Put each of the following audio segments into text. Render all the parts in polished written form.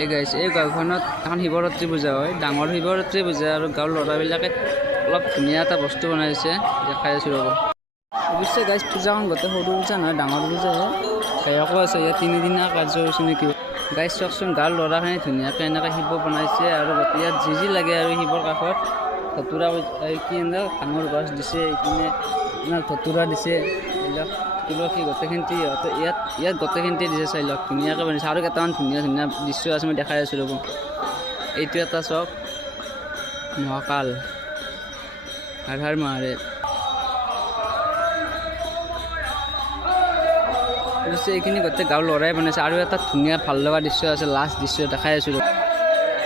এই গাইছ এই গাঁওখনত এখন শিৱৰাত্ৰি পূজা হয়, ডাঙৰ শিৱৰাত্ৰি পূজা আৰু গাঁৱৰ ল'ৰাবিলাকে অলপ ধুনীয়া এটা বস্তু বনাইছে, দেখাই আছোঁ ৰ'ব। অৱশ্যে গাইছ পূজাখন গোটেই সৰু পূজা নহয়, ডাঙৰ পূজাহে। গায়কো আছে ইয়াত, তিনিদিনীয়া কাৰ্যসূচী নেকি। গাইছ চাওকচোন গাঁৱৰ ল'ৰাখিনি ধুনীয়াকৈ এনেকৈ শিৱ বনাইছে আৰু ইয়াত যি লাগে আৰু শিৱৰ কাষত ধতুৰা কি ডাঙৰ গছ দিছে, এইপিনে আপোনাৰ ধতুৰা দিছে, এইবিলাক তুলসী গোটেইখিনি ইয়াত গোটেইখিনিতে দিছে। চাই লওক ধুনীয়াকৈ বনাইছে আৰু কেইটামান ধুনীয়া ধুনীয়া দৃশ্য আছে, মই দেখাই আছোঁ ৰ'ব। এইটো এটা চাওক মহাকাল, হৰ হৰ মহাদেৱ। অৱশ্যে এইখিনি গোটেই গাঁৱৰ ল'ৰাই বনাইছে আৰু এটা ধুনীয়া ভাল লগা দৃশ্য আছে, লাষ্ট দৃশ্য দেখাই আছোঁ ৰ'ব।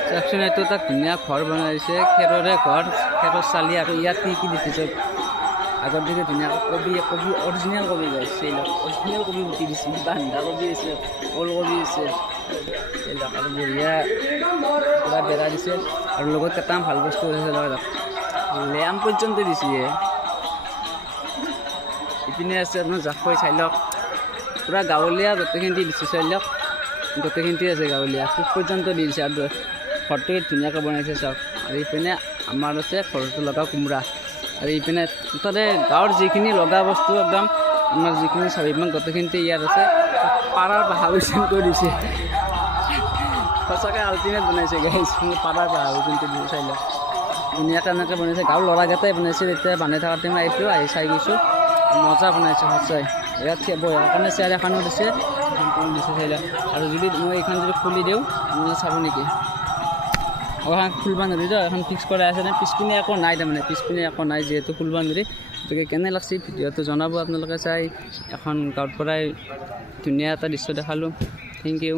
চাওকচোন এইটো এটা ধুনীয়া ঘৰ বনাইছে, খেৰৰে ঘৰ, খেৰৰ চালি আৰু ইয়াত কি দিছে চব আগৰ দিকে ধুনীয়াকৈ কবি অৰিজিনেল কবি গাইছে, অৰিজিনেল কবি পুতি দিছে, বন্ধাকবি আছে, ওলকবি আছে, এইবিলাক আৰু বঢ়িয়া পুৰা বেৰা দিছে আৰু লগত কেইটামান ভাল বস্তু আছে, লেম্প পৰ্যন্ত দিছে। ইপিনে আছে আপোনাৰ জাকৈ, চাই লওক পুৰা গাঁৱলীয়া গোটেইখিনি দিছে, চাই লওক গোটেইখিনি আছে গাঁৱলীয়া, পোক পৰ্যন্ত দি দিছে আৰু ঘৰটোকে ধুনীয়াকৈ বনাইছে চাওক। আৰু ইপিনে আমাৰ আছে ঘৰটো লগা কোমৰা আৰু ইপিনে তাতে গাঁৱৰ যিখিনি লগা বস্তু একদম আমাৰ যিখিনি স্বাভিমান গোটেইখিনিতে ইয়াত আছে। পাৰাৰ পাহাৰ কৰি দিছে, সঁচাকৈ আল্টিমেট বনাইছে গাইছ, পাৰাৰ পাহাৰ কিন্তু চাই লওক ধুনীয়াকৈ এনেকৈ বনাইছে। গাঁৱৰ ল'ৰাকেইটাই বনাইছে, তেতিয়া বান্ধি থকা টাইম আহিছোঁ, আহি চাই গৈছোঁ, মজা বনাইছে সঁচাই। ইয়াত বহাৰ কাৰণে চেয়াৰ এখনো দিছে, চাই লওক। আৰু যদি মই এইখন যদি খুলি দিওঁ আপুনি চাব নেকি, এখন খুলিব নোৱাৰি দিয়ক, এখন ফিক্স কৰা আছে নে, পিছপিনে একো নাই, তাৰমানে পিছপিনে একো নাই যিহেতু খুলিব নোৱাৰি। গতিকে কেনে লাগছে ভিডিঅ'টো জনাব আপোনালোকে। চাই এখন গাঁৱৰ পৰাই ধুনীয়া এটা দৃশ্য দেখালোঁ। Thank U.